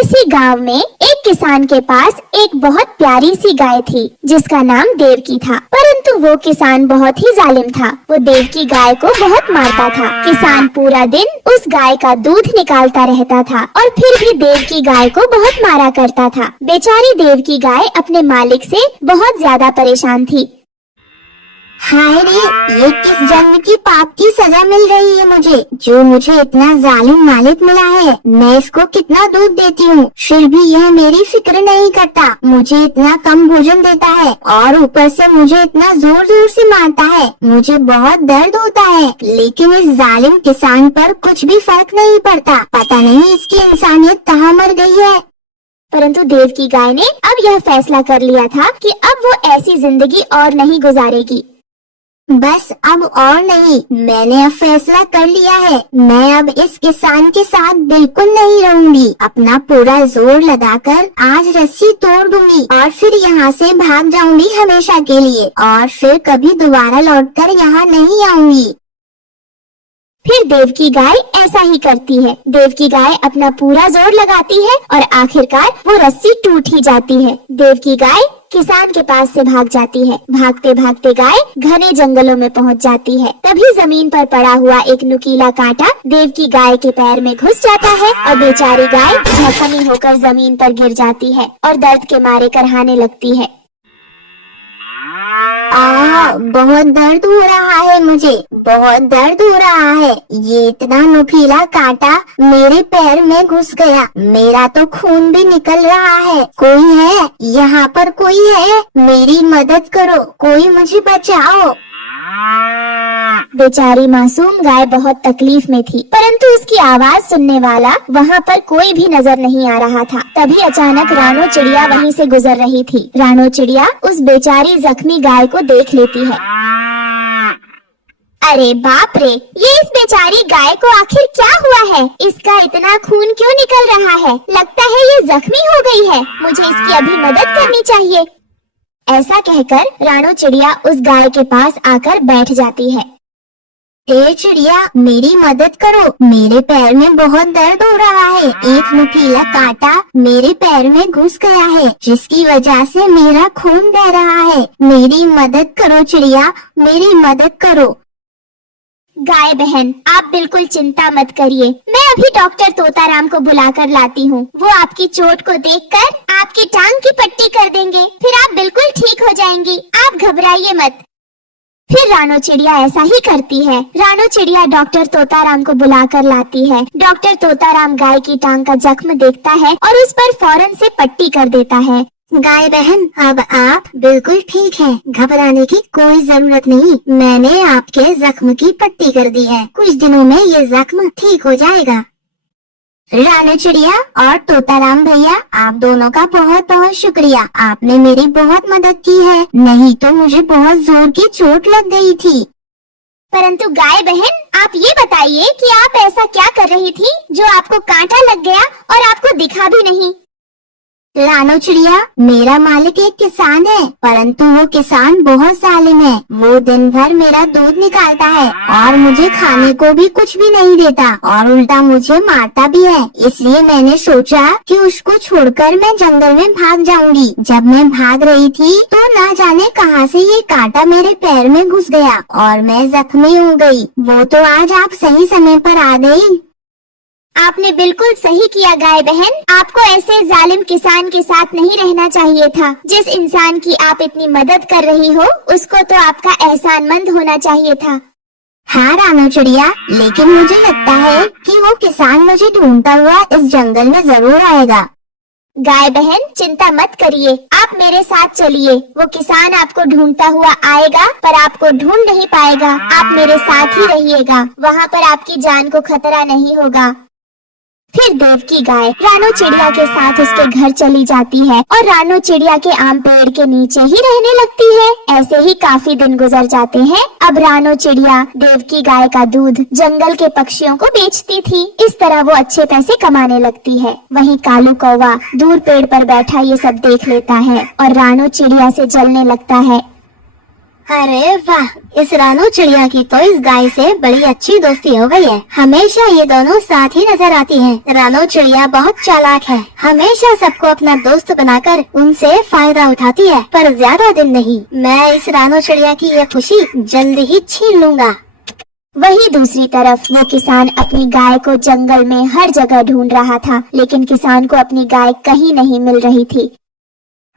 किसी गांव में एक किसान के पास एक बहुत प्यारी सी गाय थी जिसका नाम देवकी था। परंतु वो किसान बहुत ही जालिम था। वो देवकी गाय को बहुत मारता था। किसान पूरा दिन उस गाय का दूध निकालता रहता था और फिर भी देवकी गाय को बहुत मारा करता था। बेचारी देवकी गाय अपने मालिक से बहुत ज्यादा परेशान थी। हाय रे, ये किस जन्म की पाप की सजा मिल रही है मुझे, जो मुझे इतना जालिम मालिक मिला है। मैं इसको कितना दूध देती हूँ, फिर भी यह मेरी फिक्र नहीं करता। मुझे इतना कम भोजन देता है और ऊपर से मुझे इतना जोर जोर से मारता है। मुझे बहुत दर्द होता है, लेकिन इस जालिम किसान पर कुछ भी फर्क नहीं पड़ता। पता नहीं इसकी इंसानियत कहाँ मर गई है। परंतु देवकी गाय ने अब यह फैसला कर लिया था कि अब वो ऐसी जिंदगी और नहीं गुजारेगी। बस अब और नहीं, मैंने अब फैसला कर लिया है। मैं अब इस किसान के साथ बिल्कुल नहीं रहूंगी। अपना पूरा जोर लगाकर आज रस्सी तोड़ दूंगी और फिर यहाँ से भाग जाऊंगी हमेशा के लिए, और फिर कभी दोबारा लौटकर यहाँ नहीं आऊंगी। फिर देवकी गाय ऐसा ही करती है। देवकी गाय अपना पूरा जोर लगाती है और आखिरकार वो रस्सी टूट ही जाती है। देवकी गाय किसान के पास से भाग जाती है। भागते भागते गाय घने जंगलों में पहुंच जाती है। तभी जमीन पर पड़ा हुआ एक नुकीला कांटा देवकी गाय के पैर में घुस जाता है और बेचारी गाय जख्मी होकर जमीन पर गिर जाती है और दर्द के मारे करहाने लगती है। बहुत दर्द हो रहा है, मुझे बहुत दर्द हो रहा है। ये इतना नुकीला कांटा मेरे पैर में घुस गया, मेरा तो खून भी निकल रहा है। कोई है यहाँ पर, कोई है? मेरी मदद करो, कोई मुझे बचाओ। बेचारी मासूम गाय बहुत तकलीफ में थी, परंतु उसकी आवाज सुनने वाला वहाँ पर कोई भी नजर नहीं आ रहा था। तभी अचानक रानो चिड़िया वहीं से गुजर रही थी। रानो चिड़िया उस बेचारी जख्मी गाय को देख लेती है। अरे बाप रे, ये इस बेचारी गाय को आखिर क्या हुआ है? इसका इतना खून क्यों निकल रहा है? लगता है ये जख्मी हो गई है। मुझे इसकी अभी मदद करनी चाहिए। ऐसा कहकर रानो चिड़िया उस गाय के पास आकर बैठ जाती है। ए चिड़िया, मेरी मदद करो, मेरे पैर में बहुत दर्द हो रहा है। एक नुकीला कांटा मेरे पैर में घुस गया है, जिसकी वजह से मेरा खून बह रहा है। मेरी मदद करो चिड़िया, मेरी मदद करो। गाय बहन, आप बिल्कुल चिंता मत करिए। मैं अभी डॉक्टर तोताराम को बुलाकर लाती हूँ। वो आपकी चोट को देखकर आपकी टांग की पट्टी कर देंगे, फिर आप बिल्कुल ठीक हो जाएंगी। आप घबराइए मत। फिर रानो चिड़िया ऐसा ही करती है। रानो चिड़िया डॉक्टर तोताराम को बुलाकर लाती है। डॉक्टर तोताराम गाय की टांग का जख्म देखता है और उस पर फौरन से पट्टी कर देता है। गाय बहन, अब आप बिल्कुल ठीक हैं। घबराने की कोई जरूरत नहीं। मैंने आपके जख्म की पट्टी कर दी है। कुछ दिनों में ये जख्म ठीक हो जाएगा। रानो चिड़िया और तोताराम भैया, आप दोनों का बहुत बहुत शुक्रिया। आपने मेरी बहुत मदद की है, नहीं तो मुझे बहुत जोर की चोट लग गई थी। परंतु गाय बहन, आप ये बताइए कि आप ऐसा क्या कर रही थी जो आपको कांटा लग गया और आपको दिखा भी नहीं? रानो चिड़िया, मेरा मालिक एक किसान है, परंतु वो किसान बहुत जालिम है। वो दिन भर मेरा दूध निकालता है और मुझे खाने को भी कुछ भी नहीं देता और उल्टा मुझे मारता भी है। इसलिए मैंने सोचा कि उसको छोड़कर मैं जंगल में भाग जाऊंगी। जब मैं भाग रही थी तो ना जाने कहां से ये कांटा मेरे पैर में घुस गया और मैं जख्मी हो गई। वो तो आज आप सही समय पर आ गई। आपने बिल्कुल सही किया गाय बहन। आपको ऐसे जालिम किसान के साथ नहीं रहना चाहिए था। जिस इंसान की आप इतनी मदद कर रही हो, उसको तो आपका एहसानमंद होना चाहिए था। हाँ रानो चिड़िया, लेकिन मुझे लगता है कि वो किसान मुझे ढूंढता हुआ इस जंगल में जरूर आएगा। गाय बहन, चिंता मत करिए, आप मेरे साथ चलिए। वो किसान आपको ढूंढता हुआ आएगा, पर आपको ढूंढ नहीं पाएगा। आप मेरे साथ ही रहिएगा, वहाँ पर आपकी जान को खतरा नहीं होगा। फिर देवकी गाय रानो चिड़िया के साथ उसके घर चली जाती है और रानो चिड़िया के आम पेड़ के नीचे ही रहने लगती है। ऐसे ही काफी दिन गुजर जाते हैं। अब रानो चिड़िया देवकी गाय का दूध जंगल के पक्षियों को बेचती थी। इस तरह वो अच्छे पैसे कमाने लगती है। वहीं कालू कौवा दूर पेड़ पर बैठा ये सब देख लेता है और रानो चिड़िया से जलने लगता है। अरे वाह, इस रानो चिड़िया की तो इस गाय से बड़ी अच्छी दोस्ती हो गई है। हमेशा ये दोनों साथ ही नजर आती हैं। रानो चिड़िया बहुत चालाक है, हमेशा सबको अपना दोस्त बनाकर उनसे फायदा उठाती है, पर ज्यादा दिन नहीं। मैं इस रानो चिड़िया की ये खुशी जल्द ही छीन लूंगा। वहीं दूसरी तरफ वो किसान अपनी गाय को जंगल में हर जगह ढूंढ रहा था, लेकिन किसान को अपनी गाय कहीं नहीं मिल रही थी।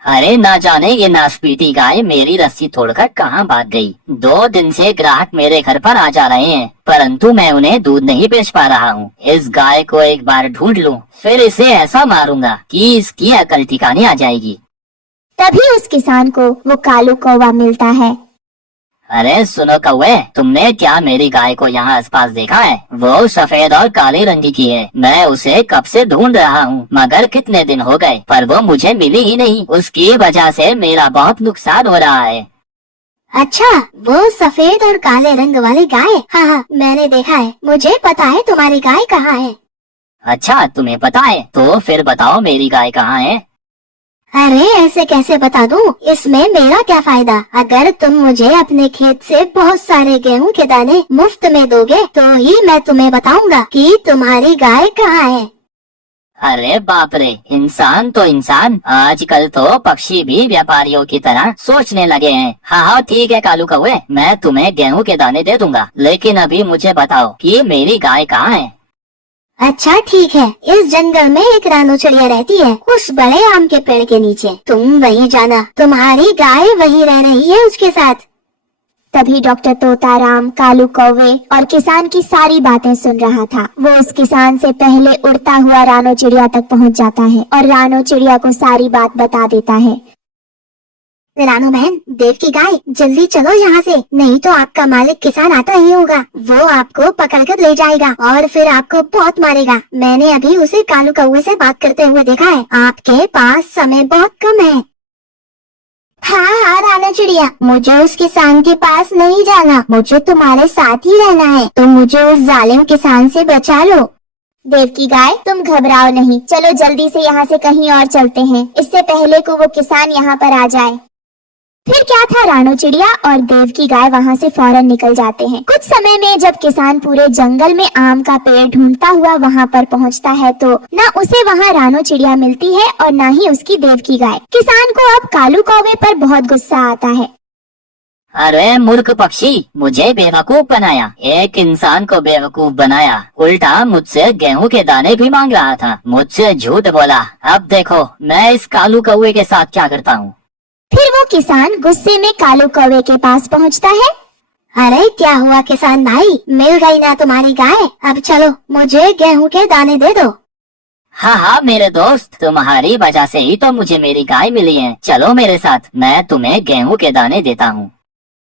अरे ना जाने ये नासपीती गाय मेरी रस्सी तोड़कर कहाँ भाग गई। 2 दिन से ग्राहक मेरे घर पर आ जा रहे हैं, परंतु मैं उन्हें दूध नहीं बेच पा रहा हूँ। इस गाय को एक बार ढूंढ लूं, फिर इसे ऐसा मारूंगा कि इसकी अकल ठिकाने आ जाएगी। तभी उस किसान को वो कालू कौवा मिलता है। अरे सुनो कौवे, तुमने क्या मेरी गाय को यहाँ आसपास देखा है? वो सफेद और काले रंग की है। मैं उसे कब से ढूंढ रहा हूँ, मगर कितने दिन हो गए पर वो मुझे मिली ही नहीं। उसकी वजह से मेरा बहुत नुकसान हो रहा है। अच्छा, वो सफेद और काले रंग वाली गाय? हाँ हाँ, मैंने देखा है। मुझे पता है तुम्हारी गाय कहाँ है। अच्छा, तुम्हें पता है? तो फिर बताओ मेरी गाय कहाँ है? अरे ऐसे कैसे बता दूं? इसमें मेरा क्या फायदा? अगर तुम मुझे अपने खेत से बहुत सारे गेहूं के दाने मुफ्त में दोगे तो ही मैं तुम्हें बताऊंगा कि तुम्हारी गाय कहाँ है। अरे बाप रे, इंसान तो इंसान, आजकल तो पक्षी भी व्यापारियों की तरह सोचने लगे हैं। हाँ हाँ ठीक है कालू कौवे, मैं तुम्हें गेहूं के दाने दे दूंगा, लेकिन अभी मुझे बताओ कि मेरी गाय कहाँ है। अच्छा ठीक है, इस जंगल में एक रानो चिड़िया रहती है, उस बड़े आम के पेड़ के नीचे। तुम वहीं जाना, तुम्हारी गाय वहीं रह रही है उसके साथ। तभी डॉक्टर तोताराम कालू कौवे और किसान की सारी बातें सुन रहा था। वो उस किसान से पहले उड़ता हुआ रानो चिड़िया तक पहुंच जाता है और रानो चिड़िया को सारी बात बता देता है। रानो बहन, देव की गाय, जल्दी चलो यहाँ से, नहीं तो आपका मालिक किसान आता ही होगा। वो आपको पकड़कर ले जाएगा और फिर आपको बहुत मारेगा। मैंने अभी उसे कालू कौवे से बात करते हुए देखा है। आपके पास समय बहुत कम है। हाँ हाँ रानो चिड़िया, मुझे उस किसान के पास नहीं जाना, मुझे तुम्हारे साथ ही रहना है। तो मुझे उस जालिम किसान से बचा लो। देव की गाय, तुम घबराओ नहीं, चलो जल्दी से यहाँ से कहीं और चलते हैं, इससे पहले को वो किसान यहाँ पर आ जाए। फिर क्या था, रानो चिड़िया और देव की गाय वहाँ से फौरन निकल जाते हैं। कुछ समय में जब किसान पूरे जंगल में आम का पेड़ ढूंढता हुआ वहाँ पर पहुँचता है तो न उसे वहाँ रानो चिड़िया मिलती है और न ही उसकी देव की गाय। किसान को अब कालू कौवे पर बहुत गुस्सा आता है। अरे मूर्ख पक्षी, मुझे बेवकूफ बनाया, एक इंसान को बेवकूफ बनाया, उल्टा मुझसे गेहूं के दाने भी मांग रहा था, मुझसे झूठ बोला। अब देखो मैं इस कालू कौवे के साथ क्या करता हूँ। फिर वो किसान गुस्से में कालू कौवे के पास पहुंचता है। अरे क्या हुआ किसान भाई, मिल गई ना तुम्हारी गाय? अब चलो मुझे गेहूं के दाने दे दो। हाँ हाँ मेरे दोस्त, तुम्हारी वजह से ही तो मुझे मेरी गाय मिली है। चलो मेरे साथ, मैं तुम्हें गेहूं के दाने देता हूँ।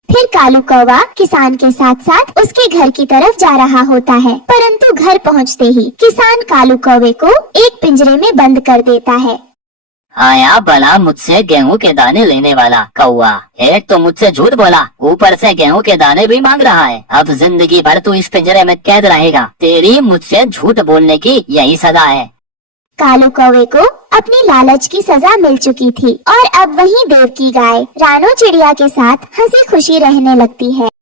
फिर कालू कौवा किसान के साथ साथ उसके घर की तरफ जा रहा होता है, परंतु घर पहुँचते ही किसान कालू कौवे को एक पिंजरे में बंद कर देता है। आया भला मुझसे गेहूं के दाने लेने वाला कौवा, एक तो मुझसे झूठ बोला, ऊपर से गेहूं के दाने भी मांग रहा है। अब जिंदगी भर तू इस पिंजरे में कैद रहेगा। तेरी मुझसे झूठ बोलने की यही सजा है। कालू कौवे को अपनी लालच की सजा मिल चुकी थी और अब वही देव की गाय रानो चिड़िया के साथ हंसी खुशी रहने लगती है।